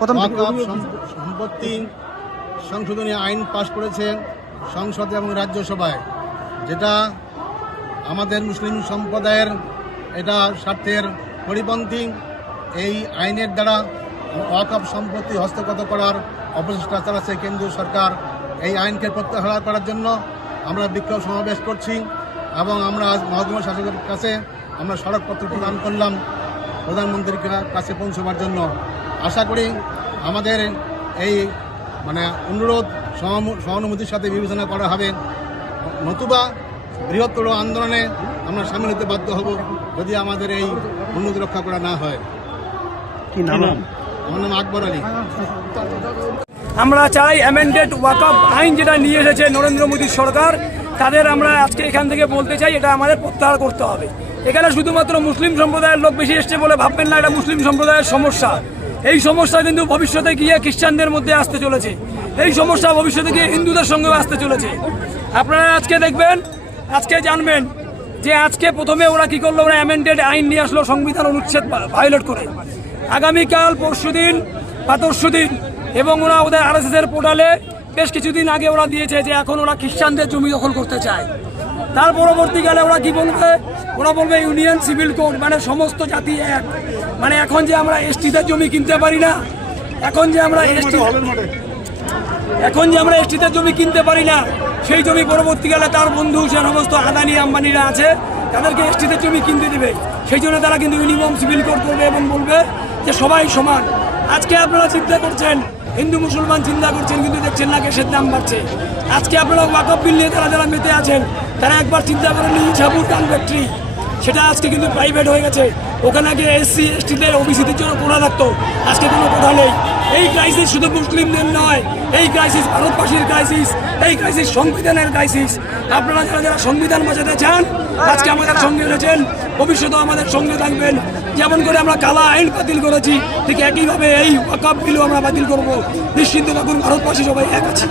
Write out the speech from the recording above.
প্রথম সম্পত্তি সংশোধনী আইন পাশ করেছে সংসদ এবং রাজ্যসভায় যেটা আমাদের মুসলিম সম্প্রদায়ের এটা স্বার্থের পরিপন্থী। এই আইনের দ্বারা ওয়াকফ সম্পত্তি হস্তগত করার অপচেষ্টা চালাচ্ছে কেন্দ্রীয় সরকার। এই আইনকে প্রত্যাহার করার জন্য আমরা বিক্ষোভ সমাবেশ করছি এবং আমরা আজ মহকুমা শাসকের কাছে আমরা সড়কপত্র প্রদান করলাম প্রধানমন্ত্রীর কাছে পৌঁছবার জন্য। আশা করি আমাদের এই মানে অনুরোধ সহানু- সহানুভূতির সাথে বিবেচনা করা হবে। নতুবা বৃহত্তর আন্দোলনে আমরা সামিল হতে বাধ্য হব যদি আমাদের এই উন্নতি রক্ষা করা না হয়। কি নাম? আমার নাম আকবর আলী। আমরা চাই অ্যামেন্ডেড ওয়াকআপ আইন যেটা নিয়ে এসেছে নরেন্দ্র মোদীর সরকার তাদের আমরা আজকে এখান থেকে বলতে চাই এটা আমাদের প্রত্যাহার করতে হবে। এখানে শুধুমাত্র মুসলিম সম্প্রদায়ের লোক বেশি এসছে বলে ভাববেন না এটা মুসলিম সম্প্রদায়ের সমস্যা। এই সমস্যা কিন্তু ভবিষ্যতে গিয়ে খ্রিস্টানদের মধ্যে আসতে চলেছে। এই সমস্যা ভবিষ্যতে গিয়ে হিন্দুদের সঙ্গেও আসতে চলেছে। আপনারা আজকে দেখবেন, আজকে জানবেন যে আজকে প্রথমে ওরা কি করল, ওরা অ্যামেন্ডেড আইন নিয়ে আসলো, সংবিধান অনুচ্ছেদ ভায়োলেট করে। আগামীকাল পরশুদিন বা তরশুদিন এবং ওরা ওদের আর এর পোর্টালে বেশ কিছুদিন আগে ওরা দিয়েছে যে এখন ওরা খ্রিস্টানদের জমি দখল করতে চায়। তার পরবর্তীকালে ওরা কি বলবে? ওরা বলবে ইউনিয়ন সিভিল কোড মানে সমস্ত জাতি এক। মানে এখন যে আমরা এসটিদের জমি কিনতে পারি না এখন যে আমরা এসটি এখন যে আমরা এসটিদের জমি কিনতে পারি না সেই জমি পরবর্তীকালে তার বন্ধু সে সমস্ত আদানি আম্বানিরা আছে তাদেরকে এসটিদের জমি কিনতে দেবে। সেই জন্য তারা কিন্তু ইউনিফর্ম সিভিল কোড করবে এবং বলবে যে সবাই সমান। আজকে আপনারা চিন্তা করছেন হিন্দু মুসলমান চিন্তা করছেন, কিন্তু দেখছেন না গ্যাসের দাম বাড়ছে। আজকে আপনারা ওয়াকফ বিল নিয়ে তারা যারা মেতে আছেন, তারা একবার চিন্তা করেন ইছাপুর ডান ফ্যাক্টরি সেটা আজকে কিন্তু প্রাইভেট হয়ে গেছে। ওখানে আগে এসসি এসটিদের ওবিসিদের জন্য পোড়া থাকতো। আজকে কোনো কোঠা নেই। এই ক্রাইসিস শুধু মুসলিমদের নয় এই ক্রাইসিস ভারতবাসীর ক্রাইসিস এই ক্রাইসিস সংবিধানের ক্রাইসিস আপনারা যারা যারা সংবিধান বাঁচাতে চান, আজকে আমাদের সঙ্গে রয়েছেন, ভবিষ্যতেও আমাদের সঙ্গে থাকবেন। যেমন করে আমরা কালা আইন বাতিল করেছি, ঠিক একইভাবে এই ওয়াকাপ বিলও আমরা বাতিল করব। নিশ্চিন্ত থাকুন, ভারতবাসী সবাই এক আছে।